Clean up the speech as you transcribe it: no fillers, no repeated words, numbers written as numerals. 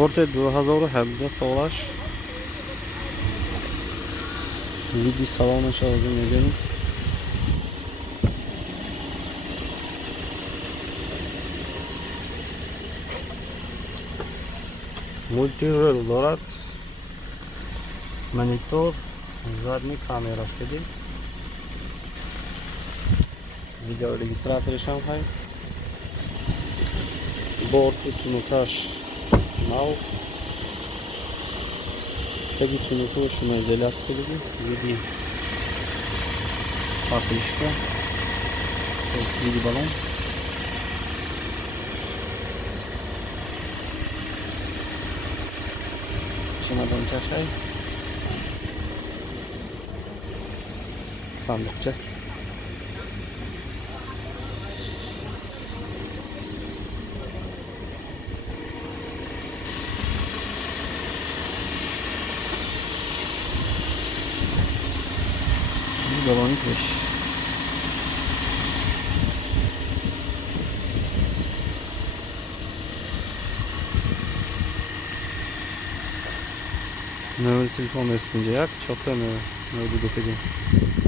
Forte 2017 Види салона шалгы мебель. Мультирел Лорат. Монитор. Задний камера стоит. Видеорегистратор Шанхай. Борт тунукаш мал. Таги тунуку шумоизоляция види покрышка, види баллон. Чемодан чашай. Sandıkça. Bir balon gitmiş. Номер телефона если jak, çok da ne oldu